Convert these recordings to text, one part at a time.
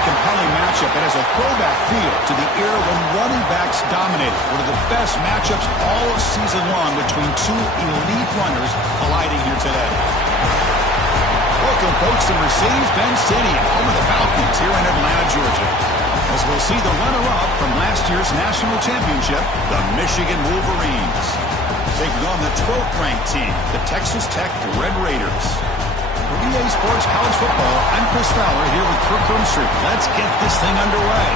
compelling matchup. It has a throwback feel to the era when running backs dominated. One of the best matchups all season long between two elite runners colliding here today. Welcome, folks, to Mercedes-Benz Stadium, home of the Falcons here in Atlanta, Georgia. As we'll see the runner-up from last year's national championship, the Michigan Wolverines, taking on the 12th-ranked team, the Texas Tech Red Raiders. For EA Sports College Football, I'm Chris Fowler here with Kirk Hermstreet. Let's get this thing underway.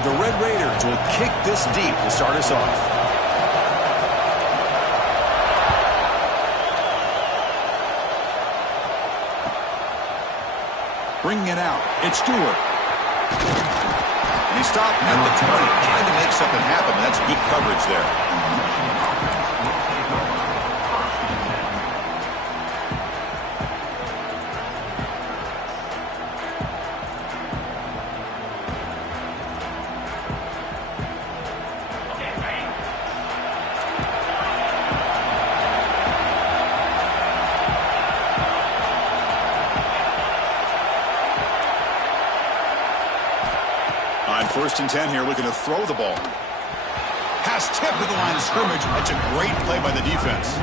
The Red Raiders will kick this deep to start us off. Bringing it out. It's Stewart. And he stopped at the 20, trying to make something happen. That's good coverage there. First and 10 here, looking to throw the ball. Pass tip to the line of scrimmage. That's a great play by the defense.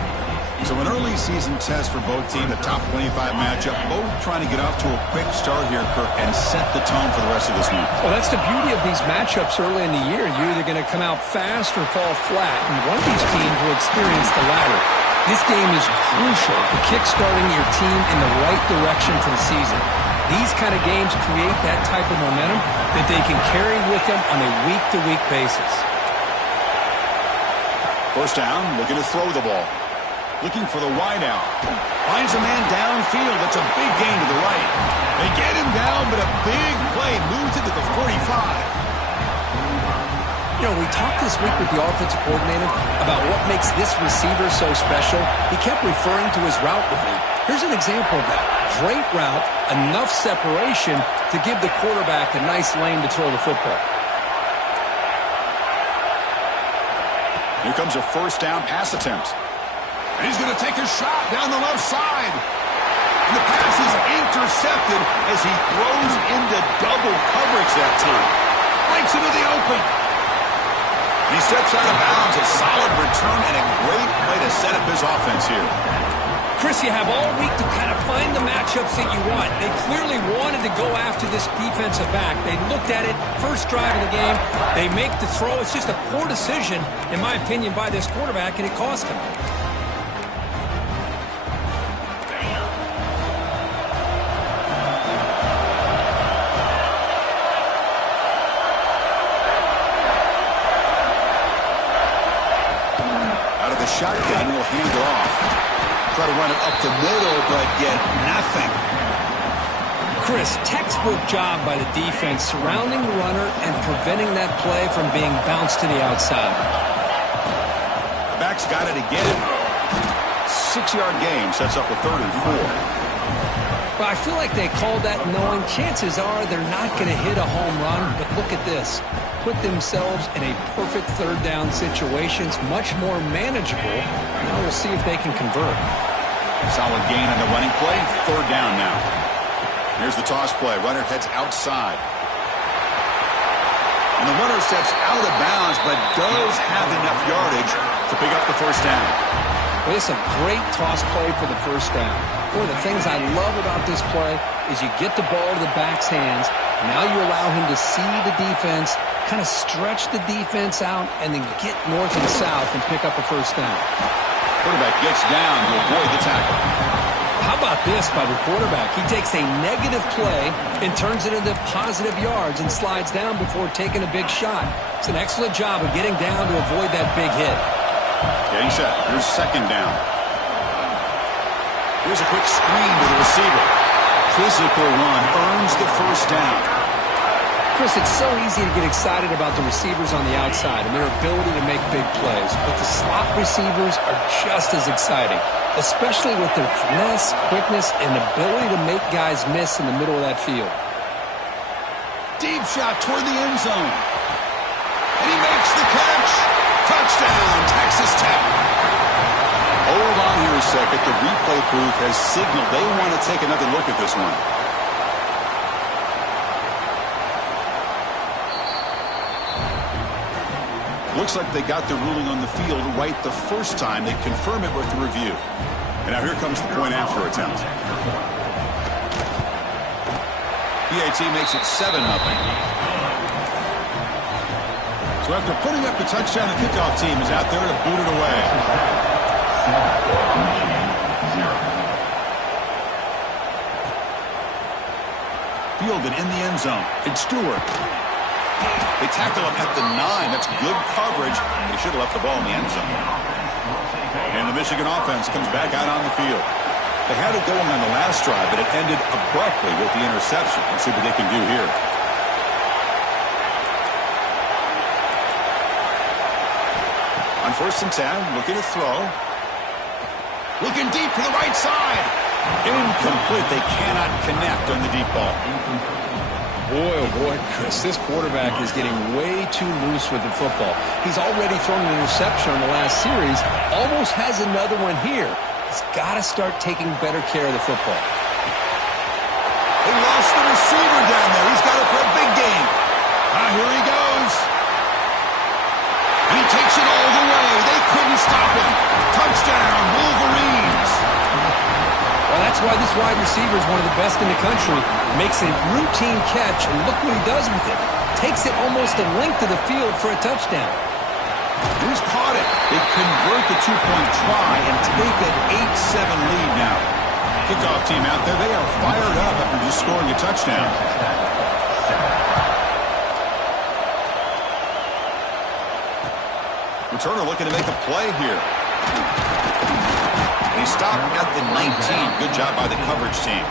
So an early season test for both teams, the top 25 matchup, both trying to get off to a quick start here, Kirk, and set the tone for the rest of this week. Well, that's the beauty of these matchups early in the year. You're either going to come out fast or fall flat, and one of these teams will experience the latter. This game is crucial for kick-starting your team in the right direction for the season. These kind of games create that type of momentum that they can carry with them on a week-to-week basis. First down, looking to throw the ball. Looking for the wide out. Finds a man downfield. That's a big gain to the right. They get him down, but a big play moves it to the 45. You know, we talked this week with the offensive coordinator about what makes this receiver so special. He kept referring to his route with him. Here's an example of that. Great route, enough separation to give the quarterback a nice lane to throw the football. Here comes a first down pass attempt. And he's going to take a shot down the left side. And the pass is intercepted as he throws into double coverage that time. Breaks into the open. And he steps out of bounds. A solid return and a great play to set up his offense here. Chris, you have all week to kind of find the matchups that you want. They clearly wanted to go after this defensive back. They looked at it, first drive of the game. They make the throw. It's just a poor decision, in my opinion, by this quarterback, and it cost him. Out of the shotgun, he'll hand it off. Try to run it up the middle, but get nothing. Chris, textbook job by the defense surrounding the runner and preventing that play from being bounced to the outside. The back's got it again. 6-yard gain sets up a 3rd and 4. But I feel like they called that knowing chances are they're not going to hit a home run. But look at this. Put themselves in a perfect 3rd down situation. It's much more manageable. Now we'll see if they can convert. Solid gain on the running play. 3rd down now. Here's the toss play. Runner heads outside. And the runner steps out of bounds, but does have enough yardage to pick up the first down. Well, it's a great toss play for the first down. One of the things I love about this play is you get the ball to the back's hands. Now you allow him to see the defense, kind of stretch the defense out, and then get north and south and pick up a first down. Quarterback gets down to avoid the tackle. How about this by the quarterback? He takes a negative play and turns it into positive yards and slides down before taking a big shot. It's an excellent job of getting down to avoid that big hit. Getting set. Here's 2nd down. Here's a quick screen to the receiver. Physical run earns the first down. Chris, it's so easy to get excited about the receivers on the outside and their ability to make big plays, but the slot receivers are just as exciting, especially with their finesse, quickness, and ability to make guys miss in the middle of that field. Deep shot toward the end zone. And he makes the catch. Touchdown, Texas Tech. Hold on here a second. The replay booth has signaled they want to take another look at this one. Looks like they got the ruling on the field right the first time. They confirm it with the review. And now here comes the point after attempt. PAT makes it 7-0. So after putting up the touchdown, the kickoff team is out there to boot it away. Fielded in the end zone. It's Stewart. They tackle him at the 9. That's good coverage. They should have left the ball in the end zone. And the Michigan offense comes back out on the field. They had it going on the last drive, but it ended abruptly with the interception. Let's see what they can do here. On 1st and 10, looking to throw. Looking deep to the right side. Incomplete. They cannot connect on the deep ball. Boy, oh boy, Chris, this quarterback is getting way too loose with the football. He's already thrown an interception on the last series, almost has another one here. He's got to start taking better care of the football. They lost the receiver down there. He's got it for a big game. Here he goes. And he takes it all the way. They couldn't stop him. Touchdown, Wolverines. Well, that's why this wide receiver is one of the best in the country. Makes a routine catch, and look what he does with it. Takes it almost a length of the field for a touchdown. He's caught it. They convert the two-point try and take an 8-7 lead now. Kickoff team out there, they are fired up after just scoring a touchdown. Returner looking to make a play here. They stop at the 19. Good job by the coverage team.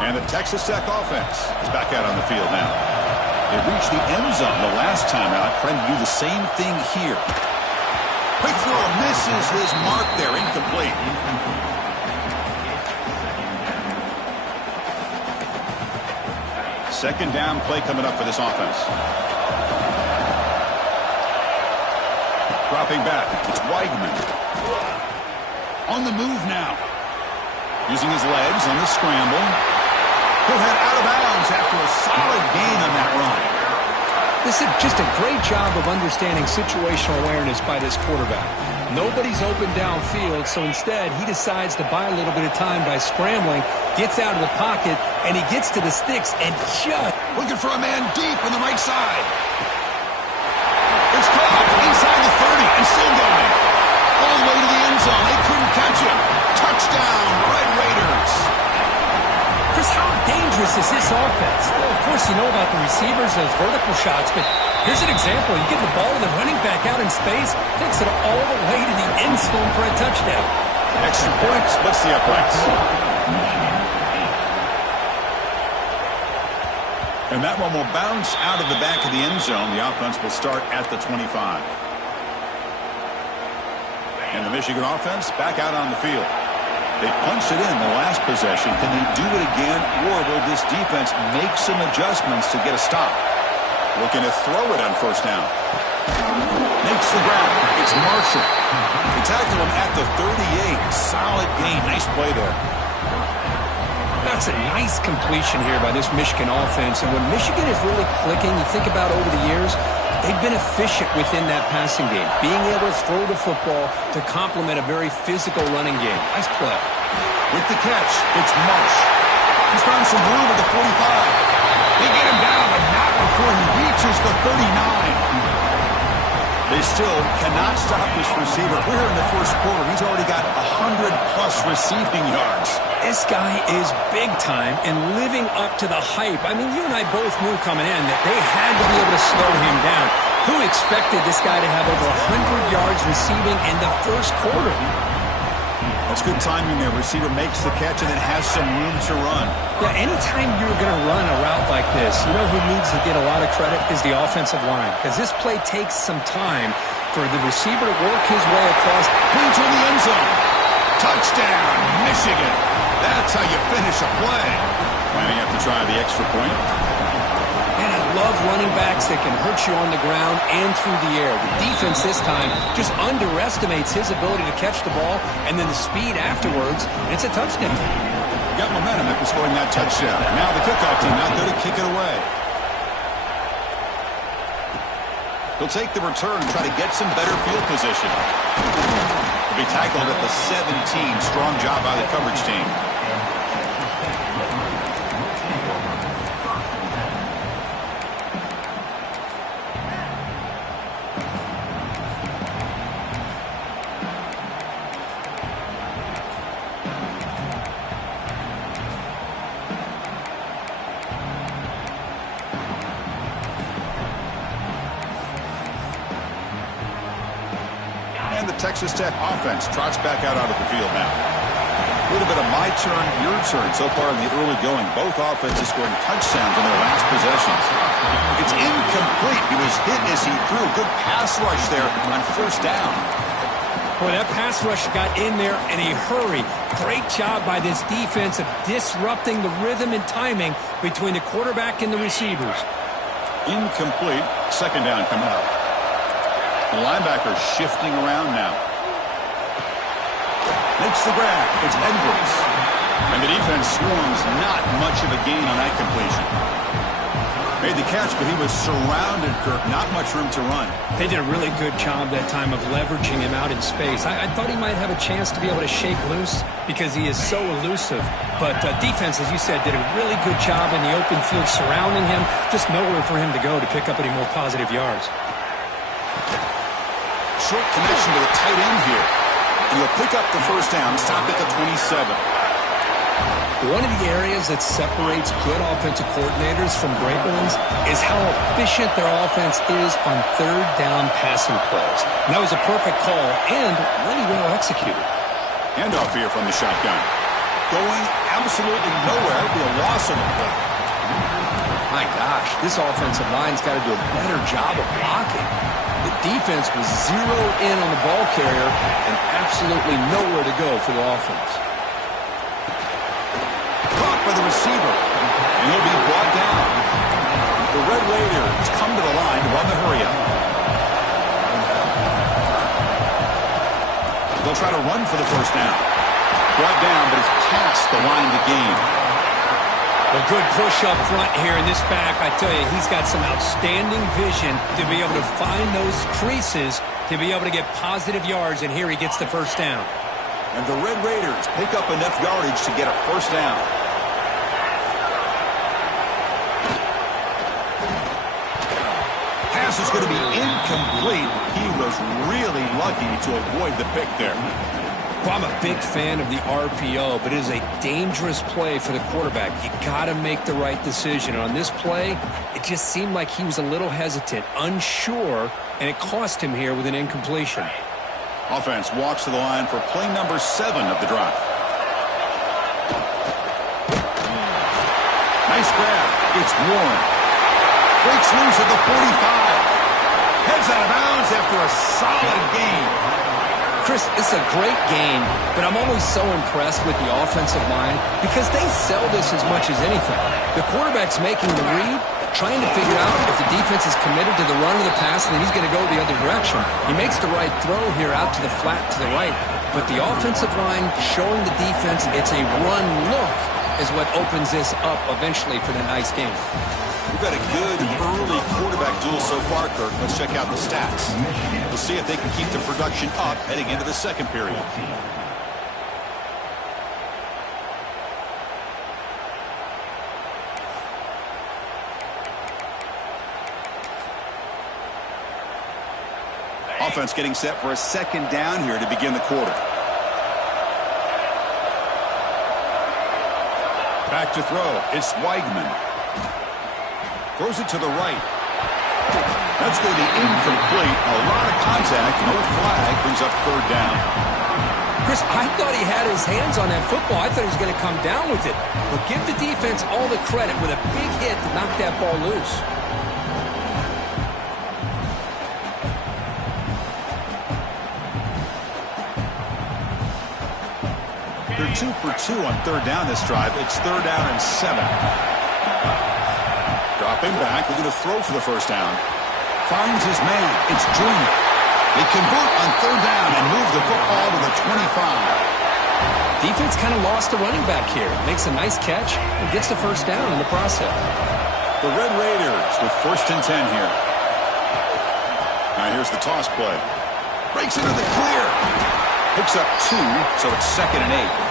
And the Texas Tech offense is back out on the field now. They reached the end zone the last time out, trying to do the same thing here. Quick throw misses his mark there, incomplete. Second down play coming up for this offense. Dropping back, it's Weigman. On the move now. Using his legs on the scramble. He'll head out of bounds after a solid gain on that run. This is just a great job of understanding situational awareness by this quarterback. Nobody's open downfield, so instead he decides to buy a little bit of time by scrambling, gets out of the pocket, and he gets to the sticks and just... Looking for a man deep on the right side. It's caught inside the 30 and still going. All the way to the end zone. They couldn't catch him. Touchdown, Red Raiders. Chris, how dangerous is this offense? Well, of course, you know about the receivers, those vertical shots, but here's an example. You give the ball to the running back out in space, takes it all the way to the end zone for a touchdown. Extra point, splits the uprights. And that one will bounce out of the back of the end zone. The offense will start at the 25. And the Michigan offense back out on the field. They punched it in the last possession. Can they do it again, or will this defense make some adjustments to get a stop? Looking to throw it on first down. Makes the grab. It's Marshall. They tackle him at the 38. Solid gain. Nice play there. That's a nice completion here by this Michigan offense. And when Michigan is really clicking, you think about over the years, they've been efficient within that passing game, being able to throw the football to complement a very physical running game. Nice play. With the catch, it's Marsh. He's found some room at the 45. They get him down, but not before he reaches the 39. They still cannot stop this receiver. We're here in the first quarter. He's already got 100-plus receiving yards. This guy is big time and living up to the hype. I mean, you and I both knew coming in that they had to be able to slow him down. Who expected this guy to have over 100 yards receiving in the first quarter? That's good timing there. Receiver makes the catch and then has some room to run. Yeah, anytime you're going to run a route like this, you know who needs to get a lot of credit is the offensive line. Because this play takes some time for the receiver to work his way across into the end zone. Touchdown, Michigan. That's how you finish a play. Might have to try the extra point. And I love running backs that can hurt you on the ground and through the air. The defense this time just underestimates his ability to catch the ball, and then the speed afterwards, and it's a touchdown. Got momentum after scoring that touchdown. Now the kickoff team out there to kick it away. He'll take the return and try to get some better field position. He'll be tackled at the 17. Strong job by the coverage team. And the Texas Tech offense trots back out onto the field now. A little bit of my turn, your turn so far in the early going. Both offenses scoring touchdowns in their last possessions. It's incomplete. He was hit as he threw. Good pass rush there on first down. Boy, that pass rush got in there in a hurry. Great job by this defense of disrupting the rhythm and timing between the quarterback and the receivers. Incomplete. Second down coming up. The linebacker shifting around now. Makes the grab. It's Edwards. And the defense swarms. Not much of a gain on that completion. Made the catch, but he was surrounded, Kirk. Not much room to run. They did a really good job that time of leveraging him out in space. I thought he might have a chance to be able to shake loose because he is so elusive. But defense, as you said, did a really good job in the open field surrounding him. Just nowhere for him to go to pick up any more positive yards. Short connection to the tight end here. And he'll pick up the first down, stop at the 27. One of the areas that separates good offensive coordinators from great ones is how efficient their offense is on third down passing plays. And that was a perfect call and really well executed. Handoff here from the shotgun. Going absolutely nowhere. It'll be a loss on the play. My gosh, this offensive line's got to do a better job of blocking. The defense was zeroed in on the ball carrier and absolutely nowhere to go for the offense. Caught by the receiver, and he'll be brought down. The Red Raiders come to the line to run the hurry-up. They'll try to run for the first down. Brought down, but it's past the line to gain. A good push up front here in this back. I tell you, he's got some outstanding vision to be able to find those creases to be able to get positive yards, and here he gets the first down. And the Red Raiders pick up enough yardage to get a first down. Pass is going to be incomplete. He was really lucky to avoid the pick there. Well, I'm a big fan of the RPO, but it is a dangerous play for the quarterback. You got to make the right decision. On this play, it just seemed like he was a little hesitant, unsure, and it cost him here with an incompletion. Offense walks to the line for play number 7 of the drive. Nice grab. It's Warren. Breaks loose at the 45. Heads out of bounds after a solid gain. Chris, it's a great game, but I'm always so impressed with the offensive line because they sell this as much as anything. The quarterback's making the read, trying to figure out if the defense is committed to the run or the pass, and then he's going to go the other direction. He makes the right throw here out to the flat to the right, but the offensive line showing the defense it's a run look is what opens this up eventually for the nice game. We've got a good early quarterback duel so far, Kirk. Let's check out the stats. We'll see if they can keep the production up heading into the second period. offense getting set for a second down here to begin the quarter. Back to throw. It's Weigman. Throws it to the right. That's going to be incomplete. A lot of contact. No flag. Brings up third down. Chris, I thought he had his hands on that football. I thought he was going to come down with it. But give the defense all the credit with a big hit to knock that ball loose. They're 2 for 2 on third down this drive. It's third down and 7. Dropping back, looking to throw for the first down. Finds his man. It's Junior. They convert on third down and move the football to the 25. Defense kind of lost the running back here. Makes a nice catch and gets the first down in the process. The Red Raiders with first and 10 here. Now here's the toss play. Breaks into the clear. Picks up 2, so it's second and 8.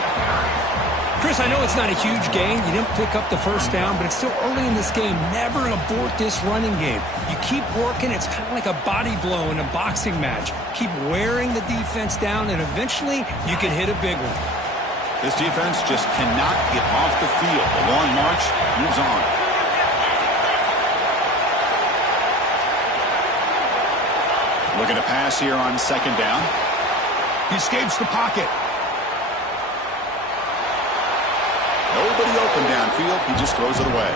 Chris, I know it's not a huge gain. You didn't pick up the first down, but it's still early in this game. Never abort this running game. You keep working. It's kind of like a body blow in a boxing match. Keep wearing the defense down, and eventually you can hit a big one. This defense just cannot get off the field. The long march moves on. Looking to pass here on second down. He escapes the pocket. Nobody open downfield. He just throws it away.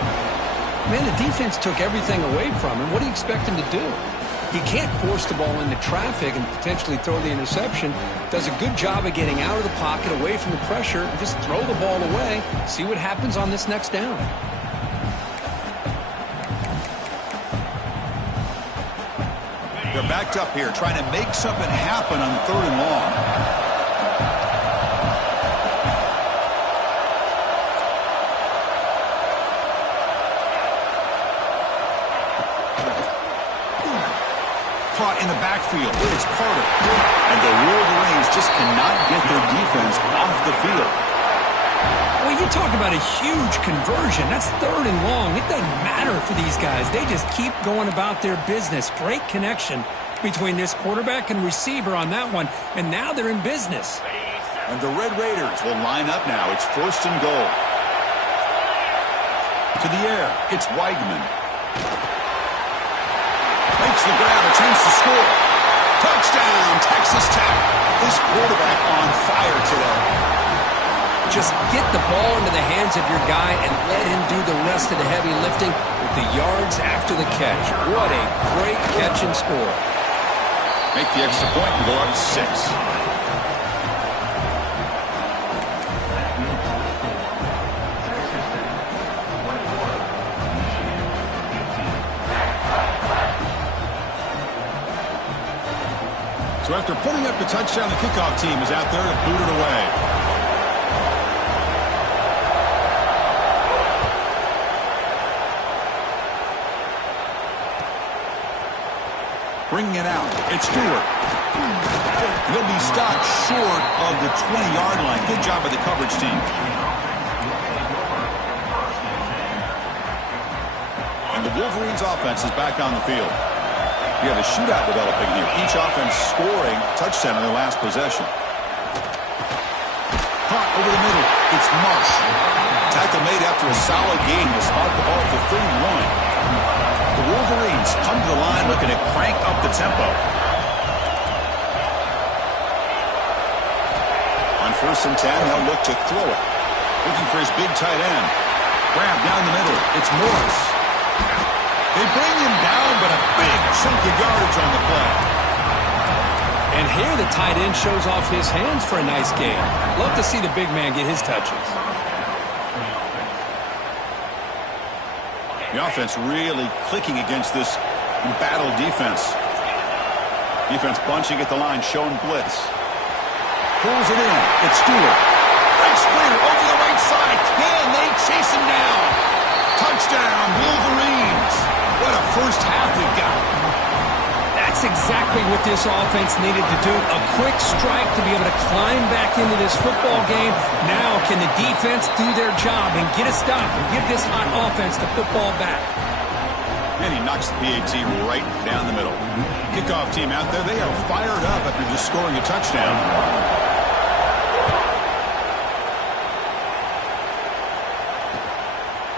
Man, the defense took everything away from him. What do you expect him to do? He can't force the ball into traffic and potentially throw the interception. Does a good job of getting out of the pocket, away from the pressure, and just throw the ball away. See what happens on this next down. They're backed up here, trying to make something happen on third and long. Caught in the backfield. It's Carter. And the Wolverines just cannot get their defense off the field. Well, you talk about a huge conversion. That's third and long. It doesn't matter for these guys. They just keep going about their business. Great connection between this quarterback and receiver on that one. And now they're in business. And the Red Raiders will line up now. It's first and goal. To the air. It's Weigman. Makes the grab, a chance to score. Touchdown, Texas Tech. This quarterback on fire today. Just get the ball into the hands of your guy and let him do the rest of the heavy lifting with the yards after the catch. What a great catch and score. Make the extra point and go up 6. So after putting up the touchdown, the kickoff team is out there to boot it away. Bringing it out. It's Stewart. He'll be stopped short of the 20-yard line. Good job by the coverage team. And the Wolverines offense is back on the field. We have a shootout developing here. Each offense scoring touchdown in their last possession. Caught over the middle. It's Marsh. Tackle made after a solid gain will spot the ball for 31. The Wolverines come to the line looking to crank up the tempo. On first and 10, they'll look to throw it. Looking for his big tight end. Grab down the middle. It's Morris. They bring him down, but a big chunk of yardage on the play. And here the tight end shows off his hands for a nice gain. Love to see the big man get his touches. The offense really clicking against this embattled defense. Defense bunching at the line, showing blitz. Pulls it in. It's Stewart. Breaks clear over the right side. Can they chase him down? Touchdown, Wolverines. What a first half we've got. That's exactly what this offense needed to do. A quick strike to be able to climb back into this football game. Now can the defense do their job and get a stop and give this hot offense the football back? And he knocks the PAT right down the middle. Kickoff team out there, they are fired up after just scoring a touchdown.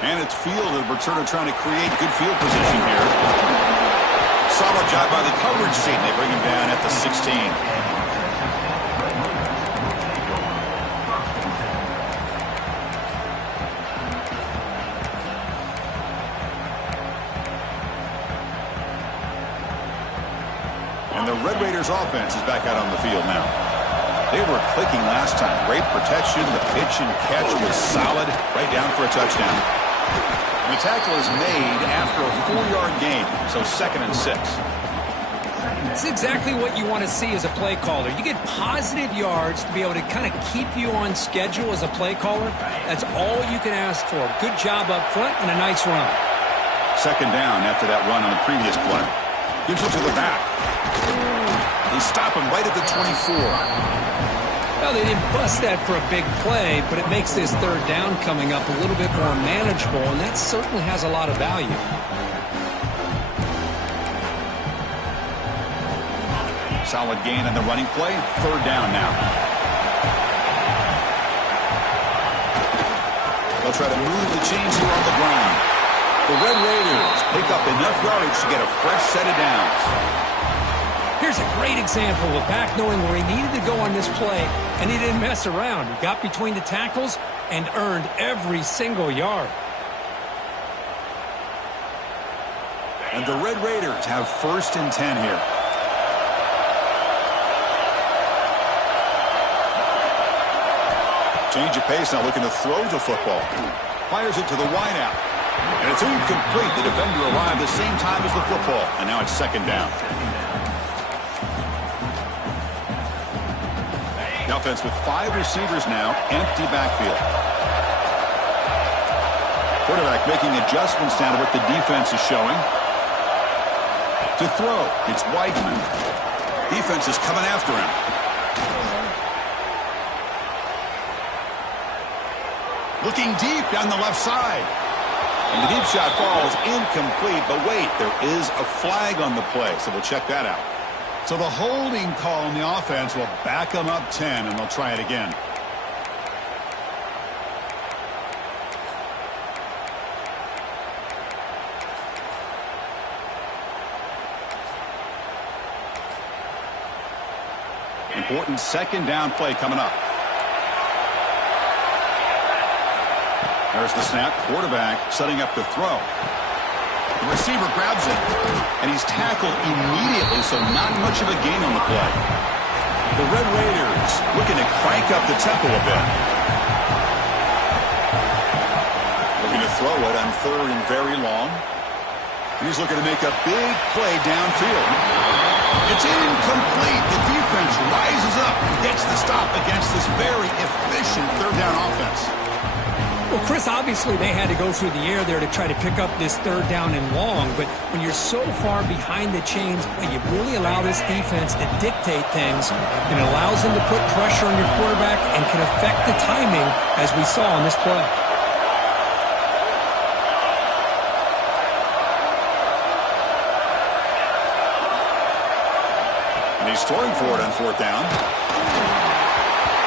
And it's field, and returner trying to create good field position here. Solid job by the coverage team. They bring him down at the 16. And the Red Raiders offense is back out on the field now. They were clicking last time. Great protection. The pitch and catch was solid. Right down for a touchdown. And the tackle is made after a 4-yard gain. So 2nd and 6. It's exactly what you want to see as a play caller. You get positive yards to be able to kind of keep you on schedule as a play caller. That's all you can ask for. Good job up front and a nice run. 2nd down after that run on the previous play. Gives it to the back. They stop him right at the 24. Well, they didn't bust that for a big play, but it makes this 3rd down coming up a little bit more manageable, and that certainly has a lot of value. Solid gain on the running play. 3rd down now. They'll try to move the chains here on the ground. The Red Raiders pick up enough yardage to get a fresh set of downs. Here's a great example of a back knowing where he needed to go on this play, and he didn't mess around. He got between the tackles and earned every single yard. And the Red Raiders have 1st and 10 here. Change of pace now, looking to throw the football. Fires it to the wideout. And it's incomplete. The defender arrived the same time as the football. And now it's 2nd down. The offense with 5 receivers now, empty backfield. Quarterback making adjustments down to what the defense is showing. To throw, it's Weidman. Defense is coming after him. Looking deep down the left side. And the deep shot falls incomplete, but wait, there is a flag on the play, so we'll check that out. So the holding call on the offense will back them up 10, and they'll try it again. Important 2nd down play coming up. There's the snap. Quarterback setting up the throw. The receiver grabs it, and he's tackled immediately, so not much of a gain on the play. The Red Raiders looking to crank up the tempo a bit. Looking to throw it on 3rd and very long. And he's looking to make a big play downfield. It's incomplete. The defense rises up and gets the stop against this very efficient 3rd down offense. Well, Chris, obviously they had to go through the air there to try to pick up this 3rd down and long, but when you're so far behind the chains, you really allow this defense to dictate things, and it allows them to put pressure on your quarterback and can affect the timing, as we saw on this play. And he's throwing for it on 4th down.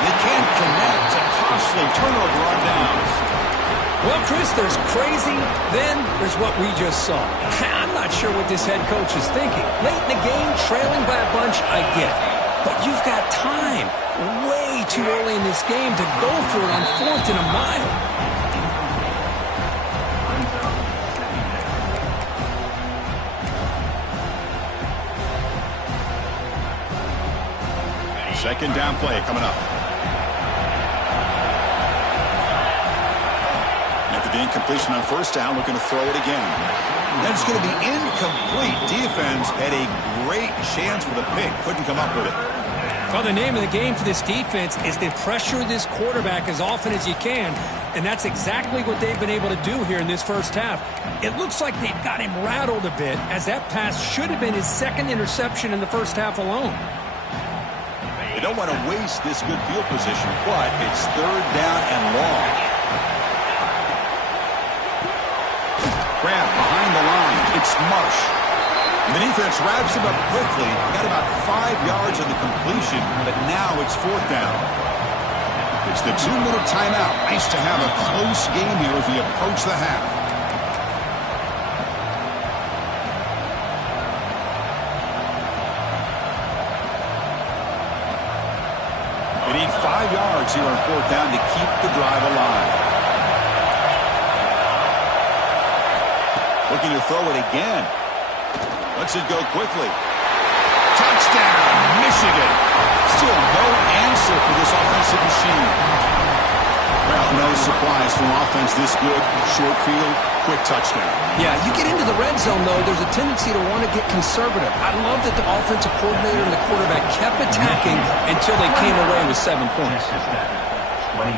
They can't connect. A costly turnover on downs. Well, Chris, there's crazy, then there's what we just saw. I'm not sure what this head coach is thinking. Late in the game, trailing by a bunch, I get it. But you've got time, way too early in this game, to go for it on 4th and a mile. Second down play coming up. After the incompletion on 1st down, looking to throw it again. Then it's going to be incomplete. Defense had a great chance for the pick. Couldn't come up with it. Well, the name of the game for this defense is to pressure this quarterback as often as you can, and that's exactly what they've been able to do here in this 1st half. It looks like they've got him rattled a bit, as that pass should have been his 2nd interception in the 1st half alone. They don't want to waste this good field position, but it's 3rd down and long. Grab behind the line. It's Marsh. And the defense wraps him up quickly. Got about 5 yards on the completion, but now it's 4th down. It's the 2-minute timeout. Nice to have a close game here as we approach the half. They need 5 yards here on 4th down to keep the drive alive. Looking to throw it again. Lets it go quickly. Touchdown, Michigan. Still no answer for this offensive machine. Well, no surprise from offense this good. Short field, quick touchdown. Yeah, you get into the red zone, though, there's a tendency to want to get conservative. I love that the offensive coordinator and the quarterback kept attacking until they came away with 7 points. 21.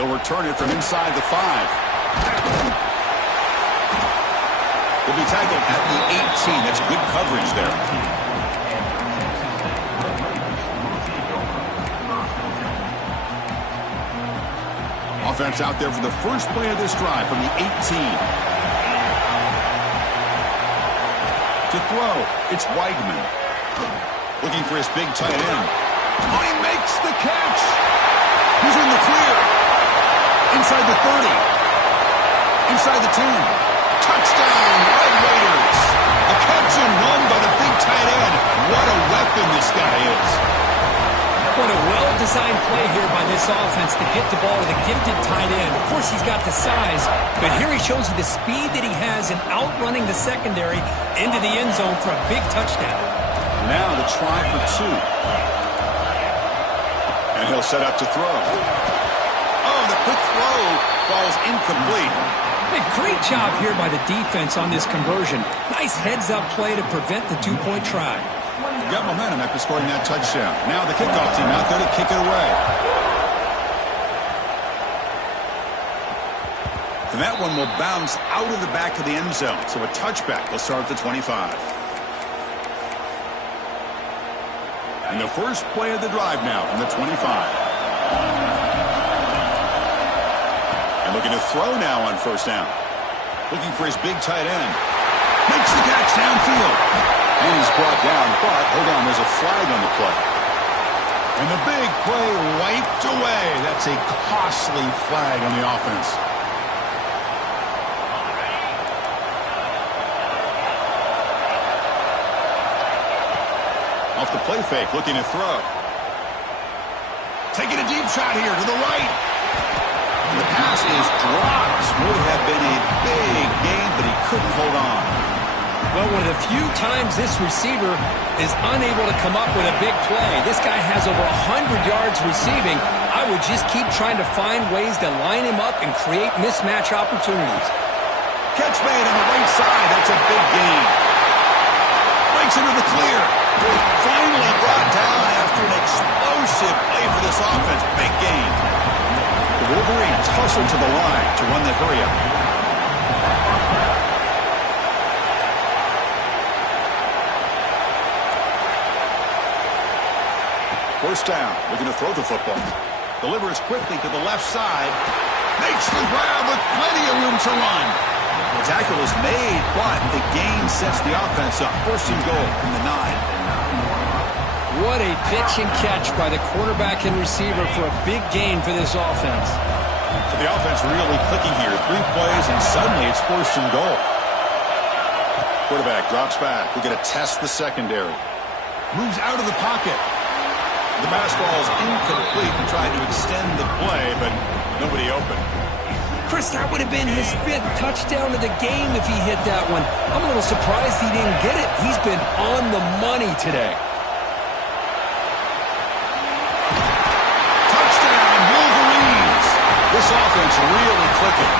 They'll return it from inside the 5. Will be tackled at the 18. That's good coverage there. Offense out there for the first play of this drive from the 18. To throw, it's Weigman. Looking for his big tight end. Oh, he makes the catch. He's in the clear. Inside the 30. Inside the 10. Touchdown, Red Raiders. A catch and run by the big tight end. What a weapon this guy is. What a well-designed play here by this offense to get the ball to the gifted tight end. Of course, he's got the size, but here he shows you the speed that he has in outrunning the secondary into the end zone for a big touchdown. Now the try for 2. And he'll set up to throw. Oh, the quick throw falls incomplete. A great job here by the defense on this conversion. Nice heads-up play to prevent the 2-point try. Got momentum after scoring that touchdown. Now the kickoff team out there to kick it away. And that one will bounce out of the back of the end zone. So a touchback will start at the 25. And the first play of the drive now from the 25. Looking to throw now on 1st down. Looking for his big tight end. Makes the catch downfield. And he's brought down, but hold on, there's a flag on the play. And the big play wiped away. That's a costly flag on the offense. Off the play fake, looking to throw. Taking a deep shot here to the right. The pass is dropped. Would have been a big gain, but he couldn't hold on. Well, one of the few times this receiver is unable to come up with a big play. This guy has over 100 yards receiving. I would just keep trying to find ways to line him up and create mismatch opportunities. Catch made on the right side. That's a big gain. Breaks into the clear. Finally brought down after an explosive play for this offense. Big gain. The Wolverines hustle to the line to run the hurry-up. First down, looking to throw the football. Delivers quickly to the left side. Makes the grab with plenty of room to run. The tackle is made, but the gain sets the offense up. 1st and goal from the 9. What a pitch and catch by the quarterback and receiver for a big gain for this offense. So the offense really clicking here. 3 plays, and suddenly it's 1st and goal. Quarterback drops back. We're going to test the secondary. Moves out of the pocket. The pass ball is incomplete and tried to extend the play, but nobody open. Chris, that would have been his 5th touchdown of the game if he hit that one. I'm a little surprised he didn't get it. He's been on the money today. Touchdown, Wolverines! This offense really clicking.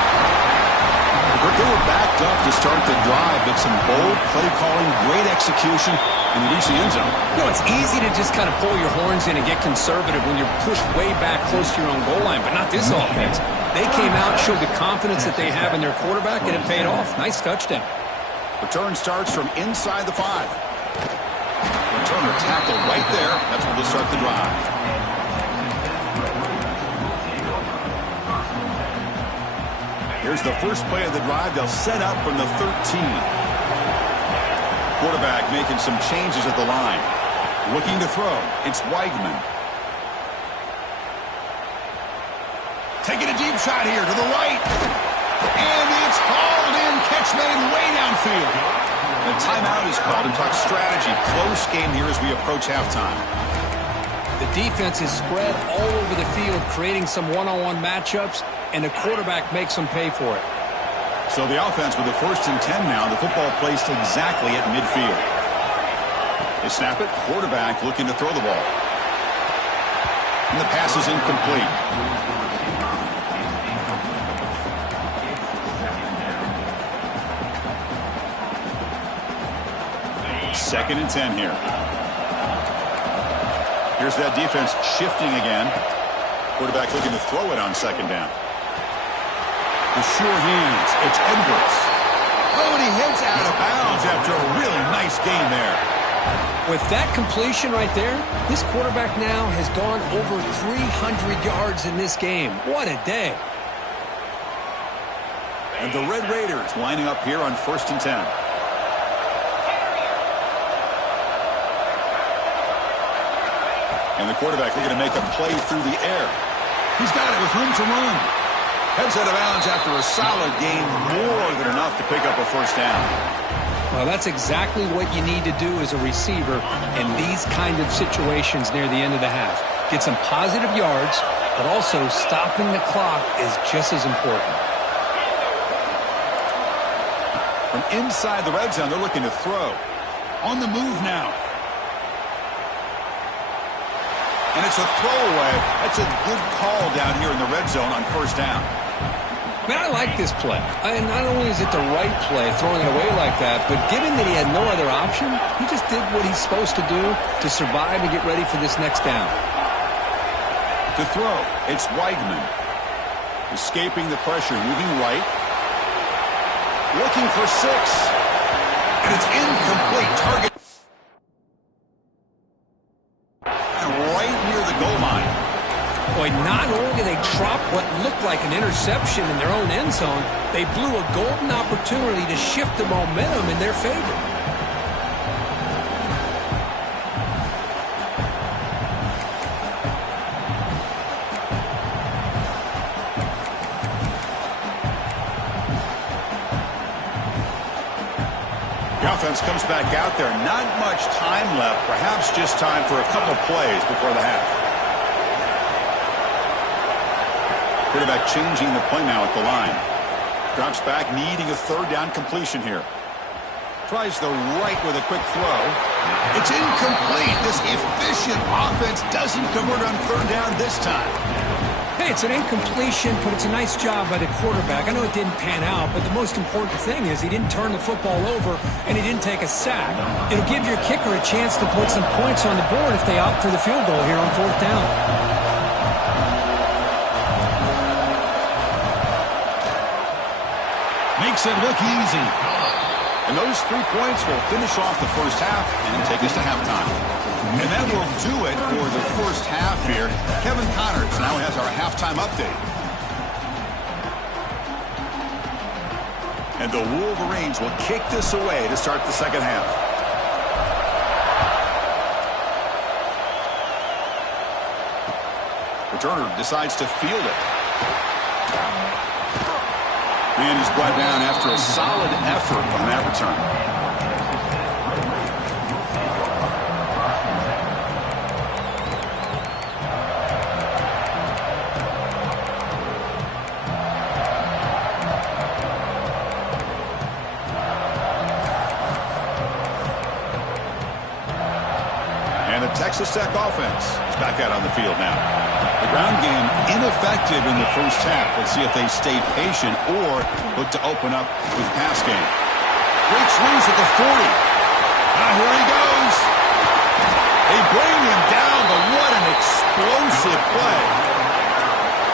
They were backed up to start the drive, but some bold play calling, great execution, and reach the end zone. You know, it's easy to just kind of pull your horns in and get conservative when you're pushed way back close to your own goal line, but not this offense. They came out, showed the confidence that they have in their quarterback, and it paid off. Nice touchdown. Return starts from inside the 5. Returner tackle right there. That's where they'll start the drive. Here's the first play of the drive. They'll set up from the 13. Quarterback making some changes at the line. Looking to throw. It's Weigman. Taking a deep shot here to the right. And it's hauled in. Catch made way downfield. The timeout is called and talk strategy. Close game here as we approach halftime. The defense is spread all over the field, creating some one-on-one matchups, and the quarterback makes them pay for it. So the offense with the 1st and 10 now. The football placed exactly at midfield. They snap it. Quarterback looking to throw the ball. And the pass is incomplete. 2nd and 10 here. Here's that defense shifting again. Quarterback looking to throw it on 2nd down. The sure hands. It's Edwards. Oh, and he heads out of bounds after a really nice game there. With that completion right there, this quarterback now has gone over 300 yards in this game. What a day. And the Red Raiders lining up here on 1st and 10. And the quarterback looking to make a play through the air. He's got it with room to run. Heads out of bounds after a solid game, more than enough to pick up a 1st down. Well, that's exactly what you need to do as a receiver in these kind of situations near the end of the half. Get some positive yards, but also stopping the clock is just as important. From inside the red zone, they're looking to throw. On the move now. And it's a throwaway. That's a good call down here in the red zone on 1st down. Man, I like this play. And not only is it the right play, throwing it away like that, but given that he had no other option, he just did what he's supposed to do to survive and get ready for this next down. To throw, it's Weigman. Escaping the pressure, moving right. Looking for 6. And it's incomplete. Target. Right near the goal line. Boy, not only did they drop what looked like an interception in their own end zone, they blew a golden opportunity to shift the momentum in their favor. The offense comes back out there. Not much time left. Perhaps just time for a couple plays before the half. Quarterback changing the play now at the line. Drops back, needing a 3rd down completion here. Tries the right with a quick throw. It's incomplete. This efficient offense doesn't convert on 3rd down this time. Hey, it's an incompletion, but it's a nice job by the quarterback. I know it didn't pan out, but the most important thing is he didn't turn the football over and he didn't take a sack. It'll give your kicker a chance to put some points on the board if they opt for the field goal here on 4th down. Makes it look easy. And those 3 points will finish off the 1st half and take us to halftime. And that will do it for the 1st half here. Kevin Connors now has our halftime update. And the Wolverines will kick this away to start the 2nd half. Returner decides to field it. And he's brought down after a solid effort on that return. And the Texas Tech offense is back out on the field now. The ground game ineffective in the 1st half. Let's see if they stay patient or look to open up with pass game. Great swings at the 40. Here he goes. They bring him down, but what an explosive play.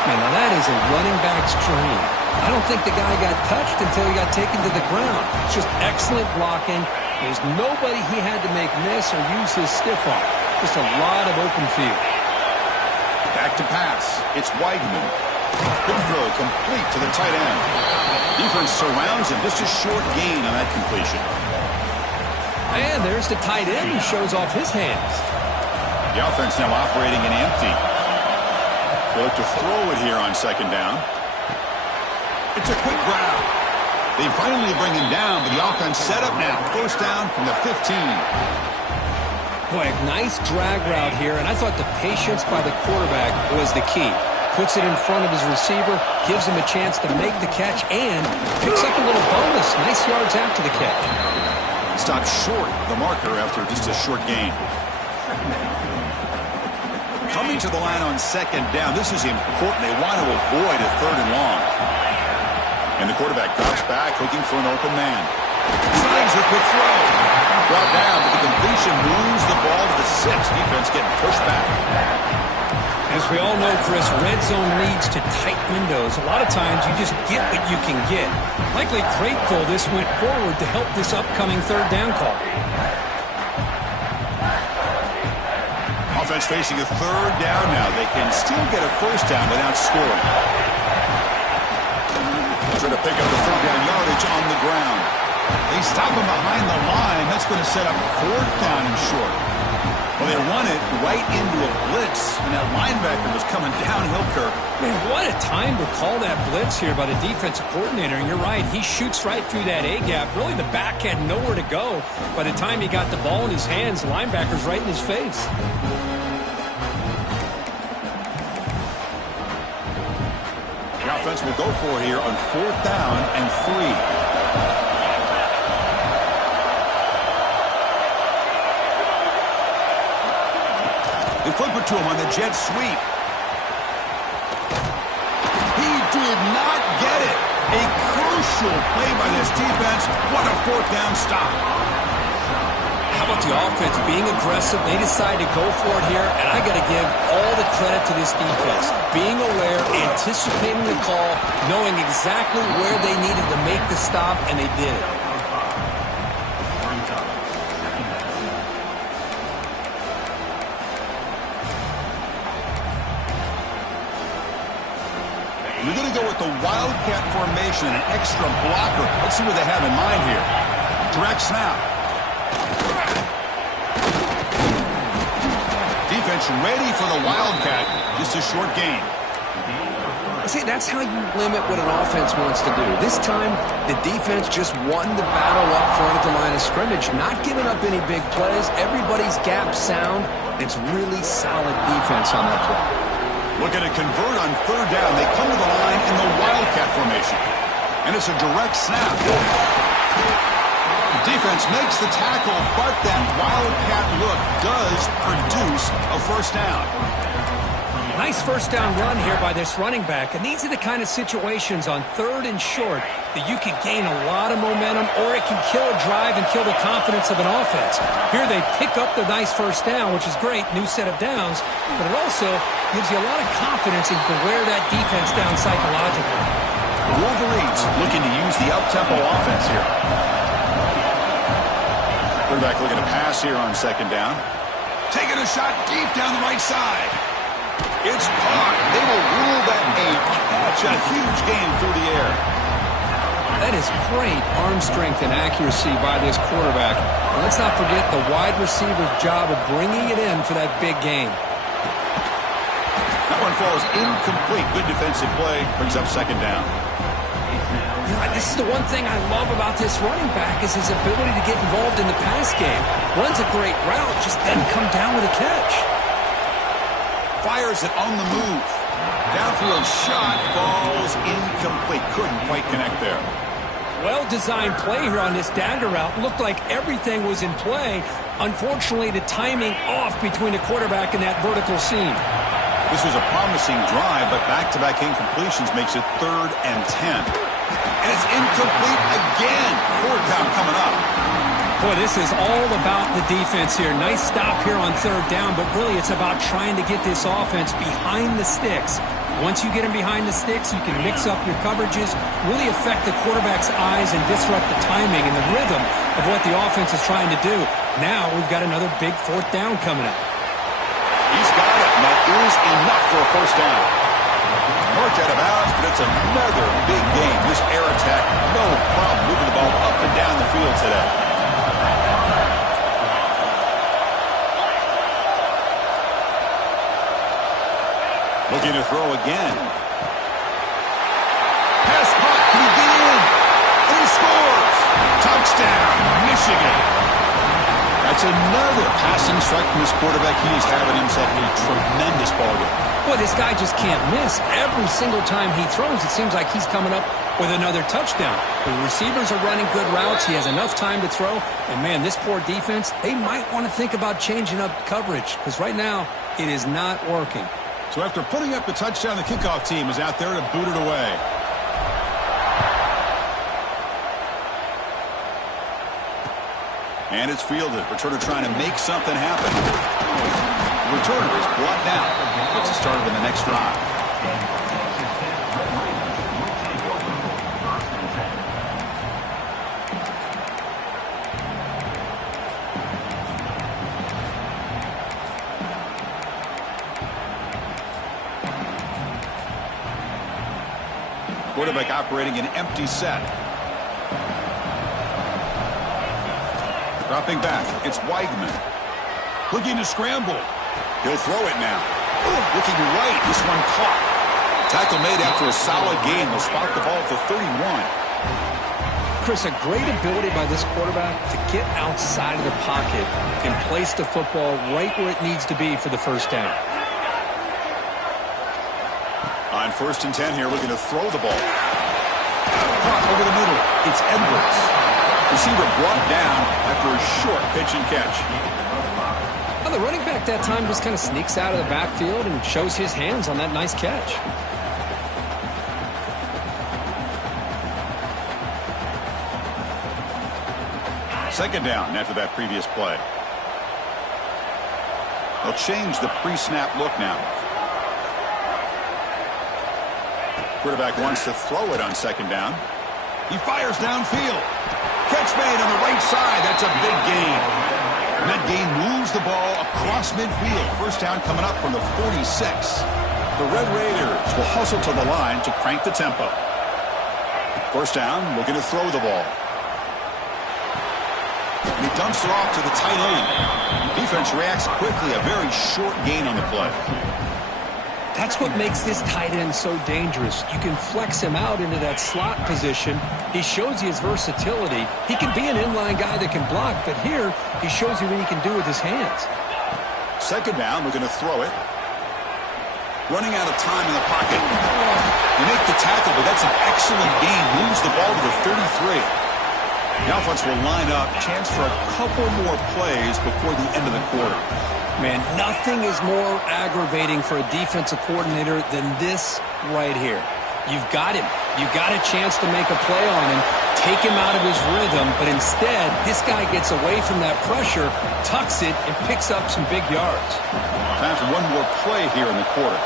Man, now that is a running back's dream. I don't think the guy got touched until he got taken to the ground. It's just excellent blocking. There's nobody he had to make miss or use his stiff arm. Just a lot of open field. Back to pass. It's Weigman. Good throw, complete to the tight end. Defense surrounds him. Just a short gain on that completion. And there's the tight end who shows off his hands. The offense now operating in empty. They look to throw it here on second down. It's a quick grab. They finally bring him down, but the offense set up now. First down from the 15. Boy, a nice drag route here, and I thought the patience by the quarterback was the key. Puts it in front of his receiver, gives him a chance to make the catch, and picks up a little bonus. Nice yards after the catch. Stopped short the marker after just a short gain. Coming to the line on second down. This is important. They want to avoid a third and long. And the quarterback drops back, looking for an open man. Signs a quick throw. Brought down, but the completion moves the ball to the 6. Defense getting pushed back. As we all know, Chris, red zone leads to tight windows. A lot of times you just get what you can get. Likely grateful this went forward to help this upcoming third down call. Offense facing a third down now. They can still get a first down without scoring. Trying to pick up the third down yardage on the ground. They stop him behind the line. That's going to set up fourth down and short. Well, they run it right into a blitz, and that linebacker was coming downhill, Kirk. Man, what a time to call that blitz here by the defensive coordinator. And you're right, he shoots right through that A-gap. Really, the back had nowhere to go. By the time he got the ball in his hands, the linebacker's right in his face. The offense will go for it here on fourth down and 3. They flip it to him on the jet sweep. He did not get it. A crucial play by this defense. What a fourth down stop. How about the offense being aggressive? They decide to go for it here, and I got to give all the credit to this defense. Being aware, anticipating the call, knowing exactly where they needed to make the stop, and they did it. We're going to go with the Wildcat formation and an extra blocker. Let's see what they have in mind here. Direct snap. Defense ready for the Wildcat. Just a short gain. See, that's how you limit what an offense wants to do. This time, the defense just won the battle up front at the line of scrimmage, not giving up any big plays. Everybody's gap sound. It's really solid defense on that play. Looking to convert on third down. They come to the line in the Wildcat formation. And it's a direct snap. The defense makes the tackle, but that Wildcat look does produce a first down. Nice first down run here by this running back. And these are the kind of situations on third and short that you can gain a lot of momentum, or it can kill a drive and kill the confidence of an offense. Here they pick up the nice first down, which is great, new set of downs, but it also gives you a lot of confidence and you can wear that defense down psychologically. The Wolverines looking to use the up-tempo offense here. Quarterback looking to pass here on second down. Taking a shot deep down the right side. It's caught. They will rule that a catch. A huge gain through the air. That is great arm strength and accuracy by this quarterback. And let's not forget the wide receiver's job of bringing it in for that big gain. That one falls incomplete. Good defensive play. Brings up second down. This is the one thing I love about this running back is his ability to get involved in the pass game. Runs a great route, just doesn't come down with a catch. Fires it on the move. Downfield shot falls incomplete. Couldn't quite connect there. Well-designed play here on this dagger route. Looked like everything was in play. Unfortunately, the timing off between the quarterback and that vertical seam. This was a promising drive, but back-to-back incompletions makes it 3rd and 10. And it's incomplete again. Fourth down coming up. Boy, this is all about the defense here. Nice stop here on third down, but really it's about trying to get this offense behind the sticks. Once you get them behind the sticks, you can mix up your coverages, really affect the quarterback's eyes and disrupt the timing and the rhythm of what the offense is trying to do. Now we've got another big fourth down coming up. He's got it, and that is enough for a first down. Marked out of bounds, but it's another big game. This air attack, no problem moving the ball up and down the field today. Looking to throw again. Pass caught. Can he get in? And he scores. Touchdown, Michigan. That's another passing strike from this quarterback. He is having himself a tremendous ball game. Boy, this guy just can't miss. Every single time he throws, it seems like he's coming up with another touchdown. The receivers are running good routes. He has enough time to throw. And, man, this poor defense, they might want to think about changing up coverage because right now it is not working. So after putting up the touchdown, the kickoff team is out there to boot it away. And it's fielded. Returner trying to make something happen. The returner is brought down. Gets it started in the next drive. Quarterback operating an empty set. Dropping back, it's Weigman. Looking to scramble. He'll throw it now. Looking right, this one caught. Tackle made after a solid gain. They'll spot the ball at the 31. Chris, a great ability by this quarterback to get outside of the pocket and place the football right where it needs to be for the first down. On 1st and 10 here, looking to throw the ball. Caught over the middle. It's Edwards. Receiver brought down after a short pitch and catch. Well, the running back that time just kind of sneaks out of the backfield and shows his hands on that nice catch. Second down after that previous play. They'll change the pre-snap look now. Quarterback wants to throw it on second down. He fires downfield. Catch made on the right side. That's a big gain. And that gain moves the ball across midfield. First down coming up from the 46. The Red Raiders will hustle to the line to crank the tempo. First down, looking to throw the ball. And he dumps it off to the tight end. Defense reacts quickly. A very short gain on the play. That's what makes this tight end so dangerous. You can flex him out into that slot position. He shows you his versatility. He can be an inline guy that can block, but here he shows you what he can do with his hands. Second down, we're going to throw it. Running out of time in the pocket. They make the tackle, but that's an excellent gain. Moves the ball to the 33. The offense will line up. Chance for a couple more plays before the end of the quarter. Man, nothing is more aggravating for a defensive coordinator than this right here. You've got him. You've got a chance to make a play on him, take him out of his rhythm, but instead, this guy gets away from that pressure, tucks it, and picks up some big yards. Time for one more play here in the quarter.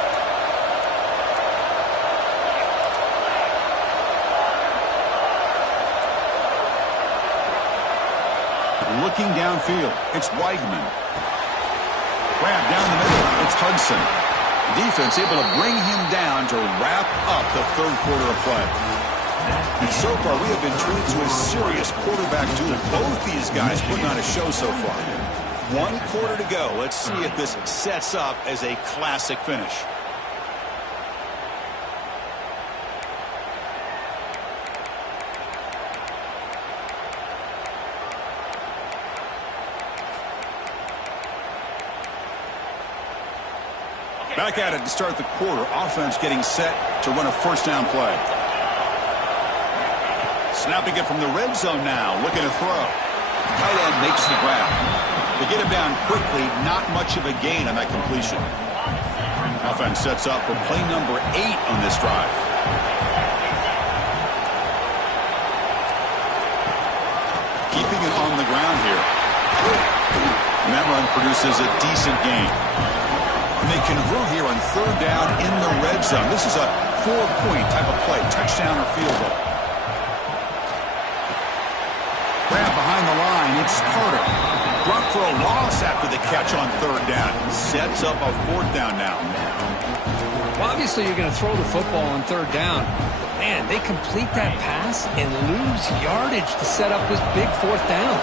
Looking downfield, it's Weigman. Grab down the middle, it's Hudson. Defense able to bring him down to wrap up the third quarter of play. And so far, we have been treated to a serious quarterback duel. Both these guys putting on a show so far. 1 quarter to go. Let's see if this sets up as a classic finish. Back at it to start the quarter. Offense getting set to run a first down play. Snapping it from the red zone now. Looking to throw. Tight end makes the grab. They get him down quickly. Not much of a gain on that completion. Offense sets up for play number 8 on this drive. Keeping it on the ground here. And that run produces a decent gain. And they convert here on third down in the red zone. This is a 4-point type of play, touchdown or field goal. Grab behind the line, it's Carter. Brought for a loss after the catch on third down. Sets up a fourth down now. Well, obviously, you're going to throw the football on third down. But, man, they complete that pass and lose yardage to set up this big fourth down.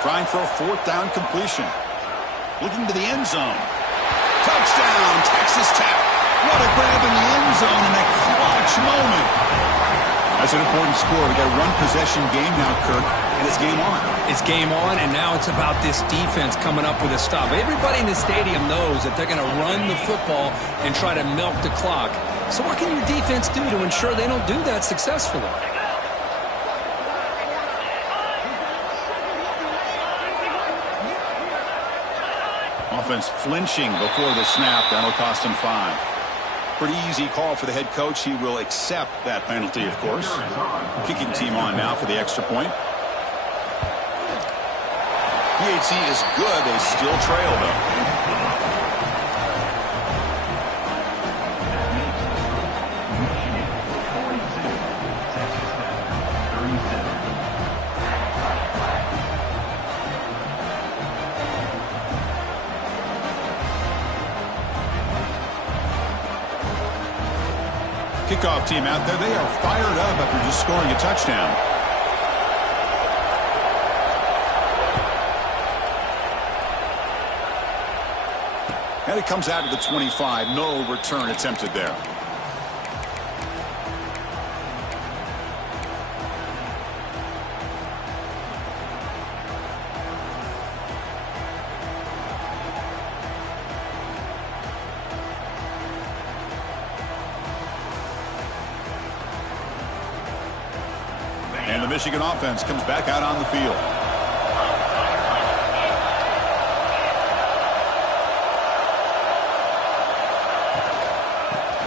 Trying for a fourth down completion. Looking to the end zone. Touchdown, Texas Tech. What a grab in the end zone in a clutch moment. That's an important score. We got a one-possession game now, Kirk, and it's game on. It's game on, and now it's about this defense coming up with a stop. Everybody in the stadium knows that they're going to run the football and try to milk the clock. So what can your defense do to ensure they don't do that successfully? Offense flinching before the snap. That'll cost him 5. Pretty easy call for the head coach. He will accept that penalty, of course. Kicking team on now for the extra point. PHC is good. They still trail, though. Kickoff team out there. They are fired up after just scoring a touchdown. And it comes out to the 25. No return attempted there. And the Michigan offense comes back out on the field.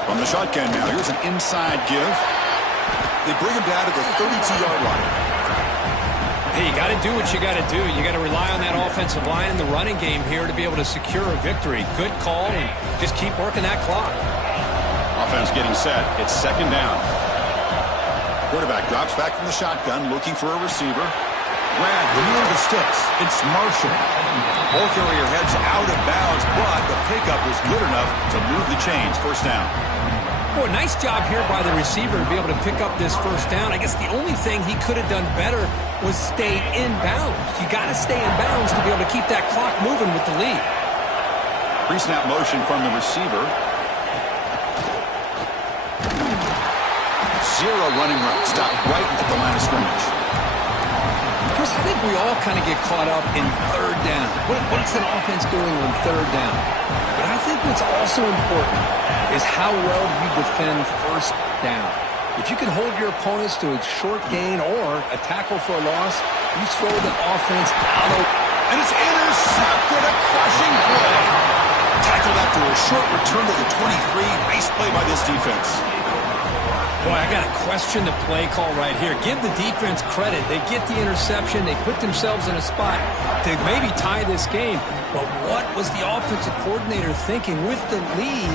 From the shotgun now, here's an inside give. They bring him down to the 32-yard line. Hey, you got to do what you got to do. You got to rely on that offensive line in the running game here to be able to secure a victory. Good call, and just keep working that clock. Offense getting set. It's second down. Quarterback drops back from the shotgun, looking for a receiver. Grab near the sticks. It's Marshall. Ball carrier heads out of bounds, but the pickup was good enough to move the chains. First down. Boy, nice job here by the receiver to be able to pick up this first down. I guess the only thing he could have done better was stay in bounds. You got to stay in bounds to be able to keep that clock moving with the lead. Pre-snap motion from the receiver. Zero running route. Stop right at the line of scrimmage. Chris, I think we all kind of get caught up in third down. What's an offense doing on third down? But I think what's also important is how well you defend first down. If you can hold your opponents to a short gain or a tackle for a loss, you throw the offense out of... And it's intercepted, a crushing play. Tackled after a short return to the 23. Nice play by this defense. Boy, I got to question the play call right here. Give the defense credit. They get the interception. They put themselves in a spot to maybe tie this game. But what was the offensive coordinator thinking with the lead,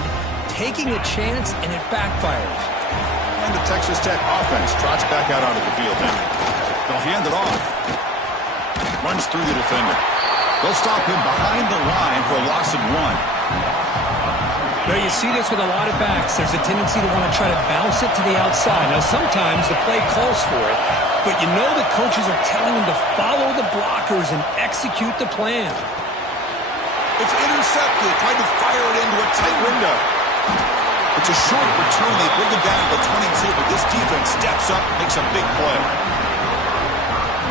taking a chance, and it backfires? And the Texas Tech offense trots back out onto the field now. They'll hand it off. Runs through the defender. They'll stop him behind the line for a loss of 1. Now, you see this with a lot of backs. There's a tendency to want to try to bounce it to the outside. Now, sometimes the play calls for it, but you know the coaches are telling them to follow the blockers and execute the plan. It's intercepted, trying to fire it into a tight window. It's a short return. They bring it down to the 22, but this defense steps up and makes a big play.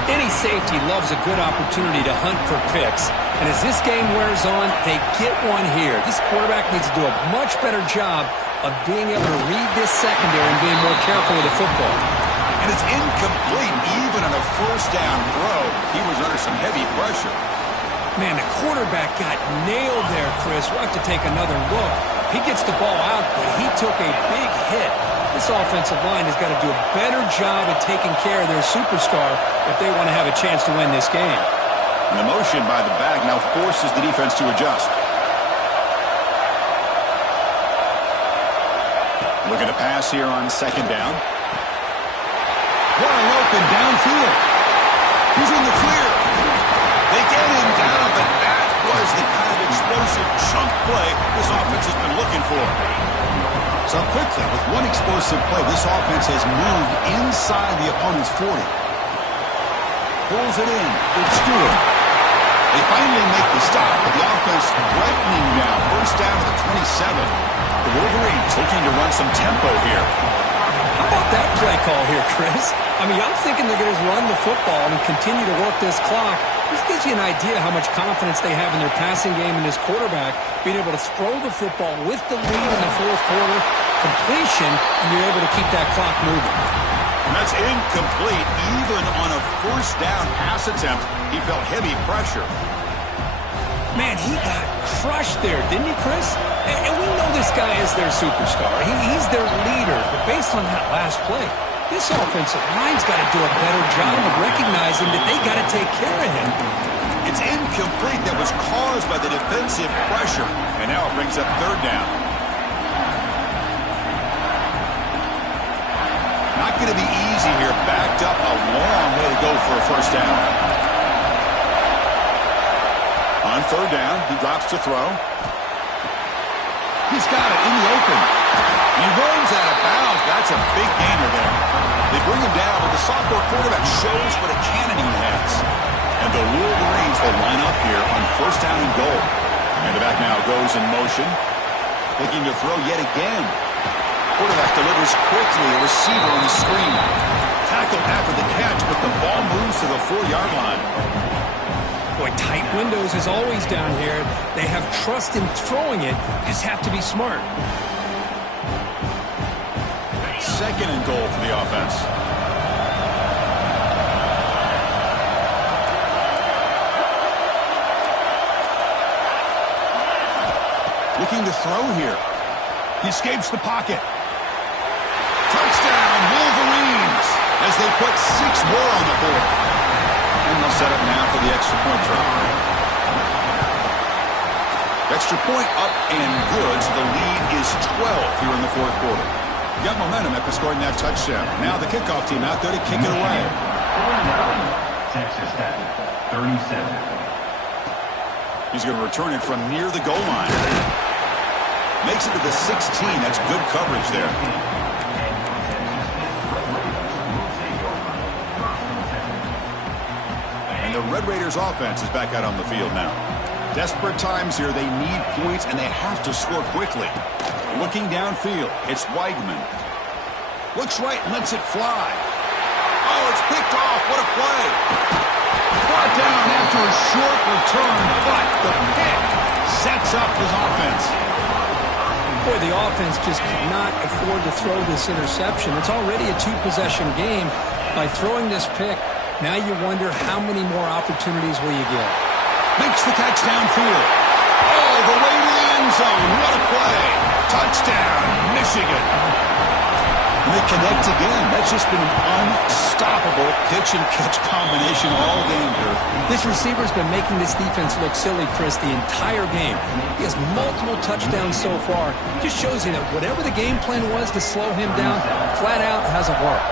Any safety loves a good opportunity to hunt for picks. And as this game wears on, they get one here. This quarterback needs to do a much better job of being able to read this secondary and being more careful with the football. And it's incomplete even on a first down throw. He was under some heavy pressure. Man, the quarterback got nailed there, Chris. We'll have to take another look. He gets the ball out, but he took a big hit. This offensive line has got to do a better job of taking care of their superstar if they want to have a chance to win this game. And the motion by the back now forces the defense to adjust. Looking to pass here on second down. Wide open downfield. He's in the clear. floor. So quickly, with one explosive play, this offense has moved inside the opponent's 40. Pulls it in. It's Stewart. They finally make the stop, but the offense threatening now. First down to the 27. The Wolverines looking to run some tempo here. How about that play call here, Chris? I mean, I'm thinking they're going to run the football and continue to work this clock. This gives you an idea how much confidence they have in their passing game and this quarterback being able to throw the football with the lead in the fourth quarter, completion, and you're able to keep that clock moving. And that's incomplete. Even on a first down pass attempt, he felt heavy pressure. Man, he got crushed there, didn't he, Chris? And we know this guy is their superstar. He's their leader. But based on that last play, this offensive line's got to do a better job of recognizing that they got to take care of him. It's incomplete. That was caused by the defensive pressure. And now it brings up third down. Not going to be easy here. Backed up a long way to go for a first down. On third down, he drops to throw. He's got it in the open. He runs out of bounds. That's a big gainer there. They bring him down, but the sophomore quarterback shows what a cannon he has. And the Wolverines will line up here on first down and goal. And the back now goes in motion. Looking to throw yet again. Quarterback delivers quickly. A receiver on the screen. Tackled after the catch, but the ball moves to the 4-yard line. Boy, tight windows is always down here. They have trust in throwing it. Just have to be smart. Second and goal for the offense. Looking to throw here. He escapes the pocket. Touchdown, Wolverines, as they put 6 more on the board. And they'll set up now for the extra point try. Extra point up and good, so the lead is 12 here in the fourth quarter. Got momentum after scoring that touchdown. Now the kickoff team out there to kick it away. Texas Tech, 37. He's going to return it from near the goal line. Makes it to the 16. That's good coverage there. And the Red Raiders offense is back out on the field now. Desperate times here. They need points, and they have to score quickly. Looking downfield, it's Weigman. Looks right and lets it fly. Oh, it's picked off. What a play. Brought down after a short return, but the pick sets up his offense. Boy, the offense just cannot afford to throw this interception. It's already a 2-possession game. By throwing this pick, now you wonder how many more opportunities will you get. Makes the catch downfield. Oh, the way to the end zone. What a play. Touchdown, Michigan. And they connect again. That's just been an unstoppable pitch-and-catch combination all game here. This receiver's been making this defense look silly, Chris, the entire game. He has multiple touchdowns so far. Just shows you that whatever the game plan was to slow him down, flat out hasn't worked.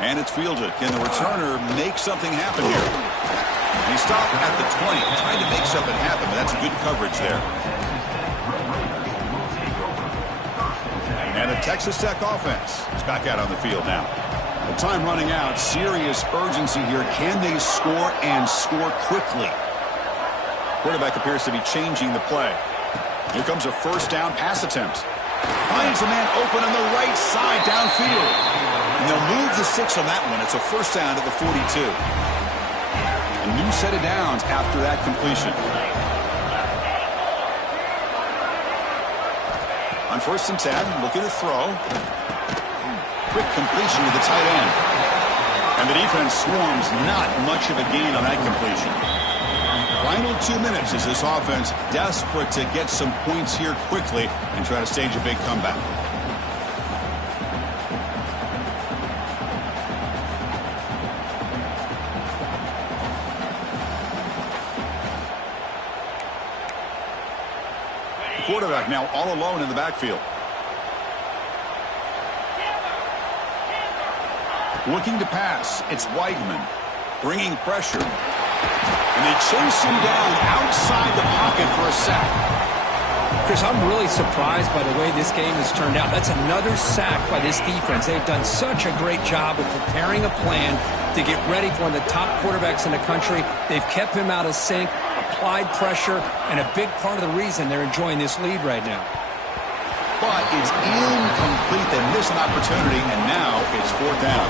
And it's fielded. Can the returner make something happen here? He stopped at the 20, trying to make something happen, but that's good coverage there. And the Texas Tech offense is back out on the field now. The time running out. Serious urgency here. Can they score and score quickly? Quarterback appears to be changing the play. Here comes a first down pass attempt. Finds a man open on the right side downfield. And they'll move the 6 on that one. It's a first down at the 42. A new set of downs after that completion. On first and 10, looking to throw. Quick completion to the tight end. And the defense swarms, not much of a gain on that completion. Final 2 minutes as this offense desperate to get some points here quickly and try to stage a big comeback. The quarterback now all alone in the backfield. Looking to pass, it's Weigman. Bringing pressure. And they chase him down outside the pocket for a sack. Chris, I'm really surprised by the way this game has turned out. That's another sack by this defense. They've done such a great job of preparing a plan to get ready for one of the top quarterbacks in the country. They've kept him out of sync, applied pressure, and a big part of the reason they're enjoying this lead right now. But it's incomplete. They miss an opportunity, and now it's 4th down.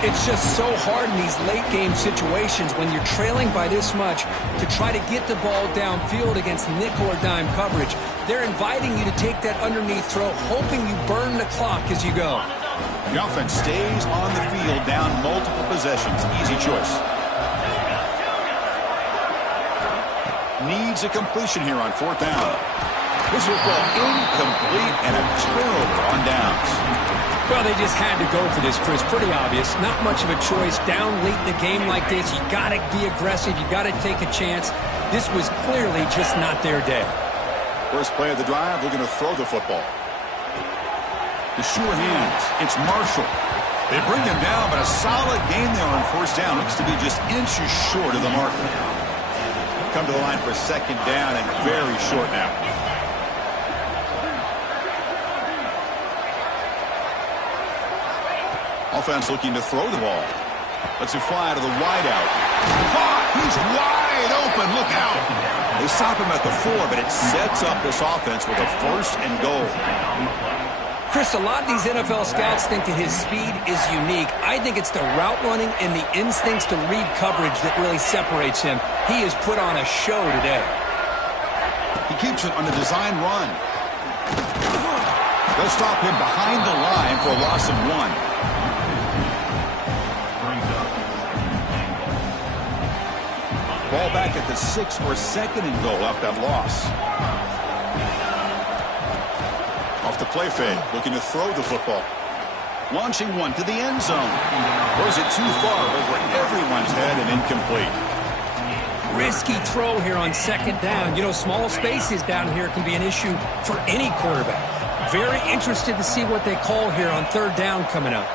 It's just so hard in these late-game situations when you're trailing by this much to try to get the ball downfield against nickel or dime coverage. They're inviting you to take that underneath throw, hoping you burn the clock as you go. The offense stays on the field down multiple possessions. Easy choice. Needs a completion here on 4th down. This will go incomplete and a turnover on downs. Well, they just had to go for this, Chris. Pretty obvious. Not much of a choice. Down late in the game like this, you got to be aggressive. You got to take a chance. This was clearly just not their day. First play of the drive, looking to throw the football. The sure hands. It's Marshall. They bring him down, but a solid gain there on 1st down. Looks to be just inches short of the marker. Come to the line for 2nd down and very short now. Offense looking to throw the ball. Lets it fly to the wideout. He's wide open. Look out. They stop him at the 4, but it sets up this offense with a 1st and goal. Chris, a lot of these NFL scouts think that his speed is unique. I think it's the route running and the instincts to read coverage that really separates him. He has put on a show today. He keeps it on a design run. They'll stop him behind the line for a loss of 1. Ball back at the 6 for 2nd and goal off that loss. Off the play fake, looking to throw the football. Launching one to the end zone. Throws it too far over everyone's head and incomplete. Risky throw here on 2nd down. You know, small spaces down here can be an issue for any quarterback. Very interested to see what they call here on 3rd down coming up.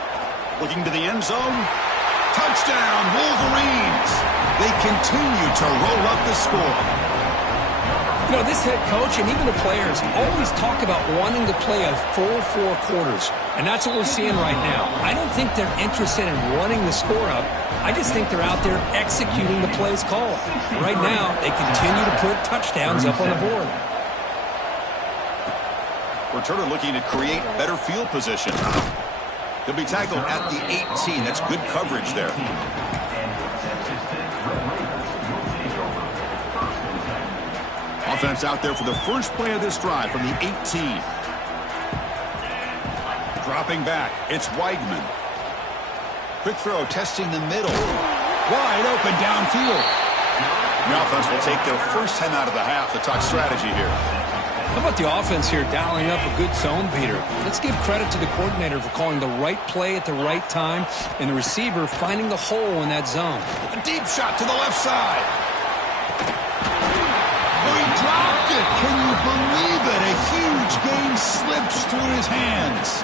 Looking to the end zone. Touchdown, Wolverines. They continue to roll up the score. You know, this head coach and even the players always talk about wanting to play a full 4 quarters, and that's what we're seeing right now. I don't think they're interested in running the score up. I just think they're out there executing the plays called. Right now, they continue to put touchdowns up on the board. Returner looking to create better field position. He'll be tackled at the 18. That's good coverage there. Offense out there for the first play of this drive from the 18. Dropping back, it's Weidman. Quick throw, testing the middle. Wide open downfield. The offense will take their first 10 out of the half to talk strategy here. How about the offense here dialing up a good zone beater? Let's give credit to the coordinator for calling the right play at the right time and the receiver finding the hole in that zone. A deep shot to the left side. Oh, he dropped it. Can you believe it? A huge game slips through his hands.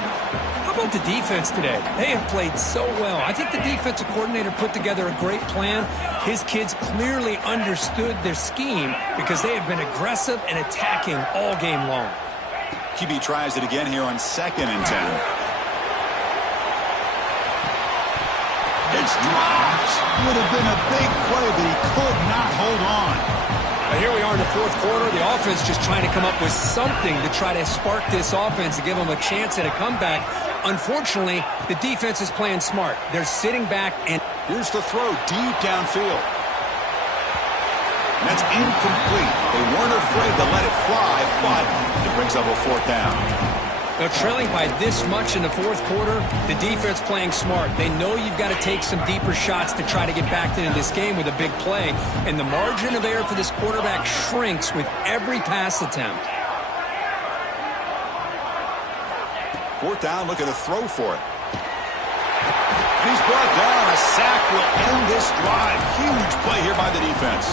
How about the defense today? They have played so well. I think the defensive coordinator put together a great plan. His kids clearly understood their scheme because they have been aggressive and attacking all game long. QB tries it again here on 2nd and 10. It's dropped. Would have been a big play, but he could not hold on. Here we are in the 4th quarter. The offense just trying to come up with something to try to spark this offense and give them a chance at a comeback. Unfortunately, the defense is playing smart. They're sitting back and... Here's the throw deep downfield. That's incomplete. They weren't afraid to let it fly, but it brings up a 4th down. They're trailing by this much in the 4th quarter. The defense playing smart. They know you've got to take some deeper shots to try to get back into this game with a big play. And the margin of error for this quarterback shrinks with every pass attempt. 4th down, looking to throw for it. And he's brought down. A sack will end this drive. Huge play here by the defense.